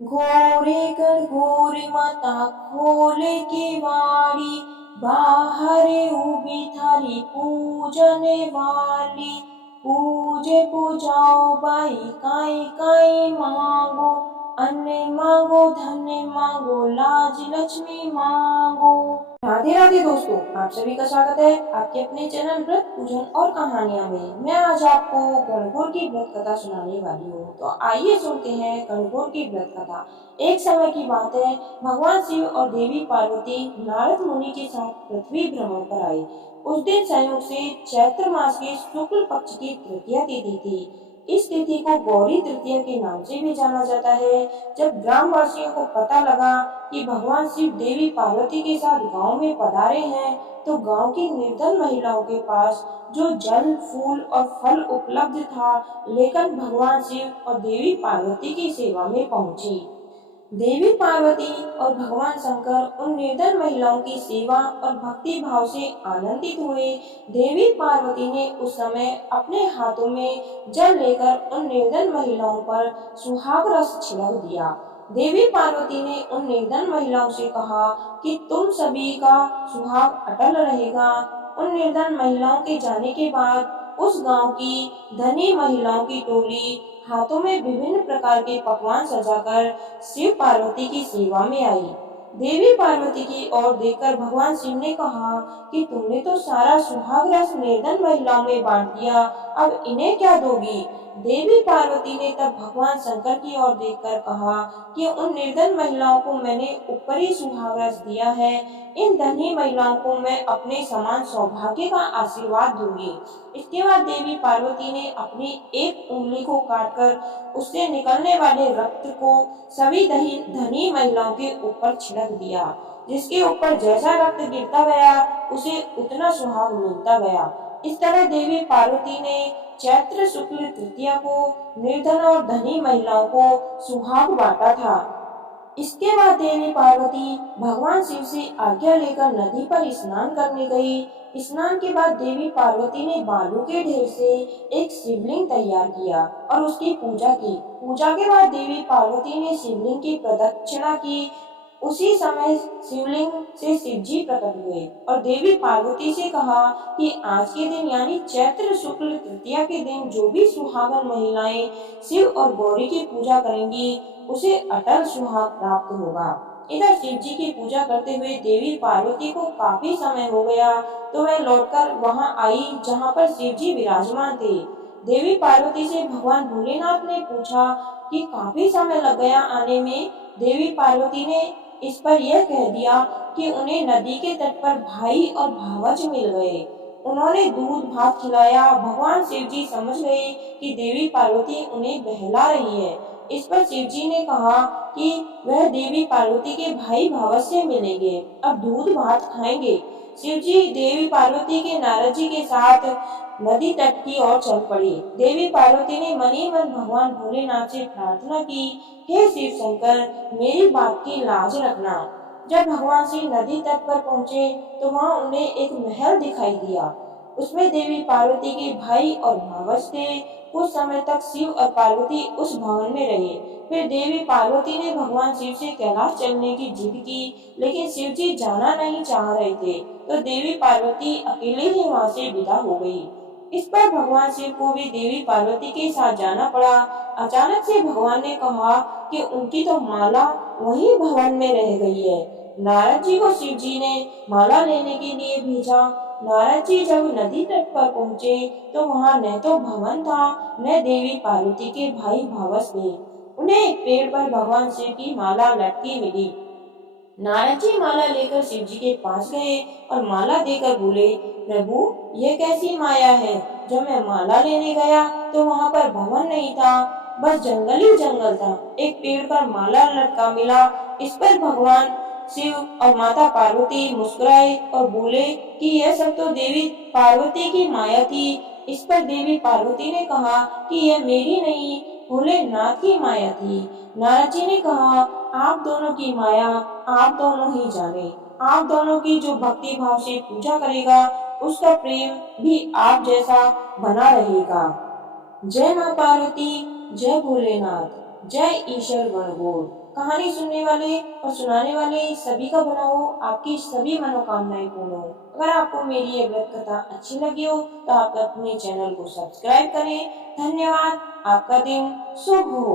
घोड़े गढ़ घोरी माता खोले के वाड़ी, बाहर उभी थारी पूजने वाली। पूजे पूजाओ बाई काई काई मांगो, अन्न मांगो धन्य मांगो लाज लक्ष्मी मांगो। राधे राधे दोस्तों, आप सभी का स्वागत है आपके अपने चैनल व्रत पूजन और कहानियां में। मैं आज आपको गणगौर की व्रत कथा सुनाने वाली हूँ। तो आइए सुनते हैं गणगौर की व्रत कथा। एक समय की बात है, भगवान शिव और देवी पार्वती नारद मुनि के साथ पृथ्वी भ्रमण पर आए। उस दिन संयोग से चैत्र मास के शुक्ल पक्ष की तृतीया तिथि थी। इस तिथि को गौरी तृतीया के नाम से भी जाना जाता है। जब ग्रामवासियों को पता लगा कि भगवान शिव देवी पार्वती के साथ गांव में पधारे हैं, तो गांव की निर्धन महिलाओं के पास जो जल फूल और फल उपलब्ध था, लेकर भगवान शिव और देवी पार्वती की सेवा में पहुंची। देवी पार्वती और भगवान शंकर उन निर्धन महिलाओं की सेवा और भक्ति भाव से आनंदित हुए। देवी पार्वती ने उस समय अपने हाथों में जल लेकर उन निर्धन महिलाओं पर सुहाग रस छिड़क दिया। देवी पार्वती ने उन निर्धन महिलाओं से कहा कि तुम सभी का सुहाग अटल रहेगा। उन निर्धन महिलाओं के जाने के बाद उस गांव की धनी महिलाओं की टोली हाथों में विभिन्न प्रकार के पकवान सजाकर शिव पार्वती की सेवा में आई। देवी पार्वती की ओर देखकर भगवान शिव ने कहा कि तुमने तो सारा सुहाग रस निर्धन महिलाओं में बांट दिया, अब इन्हें क्या दोगी? देवी पार्वती ने तब भगवान शंकर की ओर देखकर कहा कि उन निर्धन महिलाओं को मैंने ऊपरी सुहाग रस दिया है, इन धनी महिलाओं को मैं अपने समान सौभाग्य का आशीर्वाद दूंगी। इसके बाद देवी पार्वती ने अपनी एक उंगली को काटकर उससे निकलने वाले रक्त को सभी धनी महिलाओं के ऊपर छिड़क दिया। जिसके ऊपर जैसा रक्त गिरता गया, उसे उतना सुहाग मिलता गया। इस तरह देवी पार्वती ने चैत्र शुक्ल तृतीया को निर्धन और धनी महिलाओं को सुहाग बांटा था। इसके बाद देवी पार्वती भगवान शिव से आज्ञा लेकर नदी पर स्नान करने गई। स्नान के बाद देवी पार्वती ने बालू के ढेर से एक शिवलिंग तैयार किया और उसकी पूजा की। पूजा के बाद देवी पार्वती ने शिवलिंग की प्रदक्षिणा की। उसी समय शिवलिंग से शिव जी प्रकट हुए और देवी पार्वती से कहा कि आज के दिन यानी चैत्र शुक्ल तृतीया के दिन जो भी सुहागन महिलाएं शिव और गौरी की पूजा करेंगी, उसे अटल सुहाग प्राप्त होगा। इधर शिव जी की पूजा करते हुए देवी पार्वती को काफी समय हो गया, तो वह लौटकर वहां आई जहां पर शिव जी विराजमान थे। देवी पार्वती से भगवान भोलेनाथ ने पूछा कि काफी समय लग गया आने में। देवी पार्वती ने इस पर यह कह दिया कि उन्हें नदी के तट पर भाई और भावज मिल गए। उन्होंने दूध भात खिलाया। भगवान शिव जी समझ गए कि देवी पार्वती उन्हें बहला रही है। इस पर शिव जी ने कहा कि वह देवी पार्वती के भाई भावज से मिलेंगे, अब दूध भात खाएंगे। शिव जी देवी पार्वती के नारद जी के साथ नदी तट की ओर चल पड़ी। देवी पार्वती ने मन ही मन भगवान भोलेनाथ से प्रार्थना की, हे शिव शंकर, मेरी बात की लाज रखना। जब भगवान शिव नदी तट पर पहुँचे तो वहाँ उन्हें एक महल दिखाई दिया। उसमें देवी पार्वती के भाई और भावज थे। कुछ समय तक शिव और पार्वती उस भवन में रहे। फिर देवी पार्वती ने भगवान शिव से कैलाश चलने की जिद की, लेकिन शिव जी जाना नहीं चाह रहे थे, तो देवी पार्वती अकेले ही वहाँ से विदा हो गई। इस पर भगवान शिव को भी देवी पार्वती के साथ जाना पड़ा। अचानक से भगवान ने कहा कि उनकी तो माला वही भवन में रह गई है। नारद जी को शिव जी ने माला लेने के लिए भेजा। नारद जी जब नदी तट पर पहुँचे तो वहाँ न तो भवन था, न देवी पार्वती के भाई भावज थे। उन्हें एक पेड़ पर भगवान शिव की माला लटकी मिली। नारद जी माला लेकर शिव जी के पास गए और माला देकर बोले, प्रभु, ये कैसी माया है? जब मैं माला लेने गया तो वहाँ पर भवन नहीं था, बस जंगल ही जंगल था। एक पेड़ पर माला लटका मिला। इस पर भगवान शिव और माता पार्वती मुस्कुराए और बोले कि यह सब तो देवी पार्वती की माया थी। इस पर देवी पार्वती ने कहा कि यह मेरी नहीं, भोलेनाथ की माया थी। नारद जी ने कहा, आप दोनों की माया आप दोनों ही जाने। आप दोनों की जो भक्ति भाव से पूजा करेगा, उसका प्रेम भी आप जैसा बना रहेगा। जय मां पार्वती, जय भोलेनाथ। जय ईश्वर गणगौर। कहानी सुनने वाले और सुनाने वाले सभी का भला हो, आपकी सभी मनोकामनाएं पूर्ण हो। अगर आपको मेरी ये व्रत कथा अच्छी लगी हो तो आप अपने चैनल को सब्सक्राइब करें। धन्यवाद। आपका दिन शुभ हो।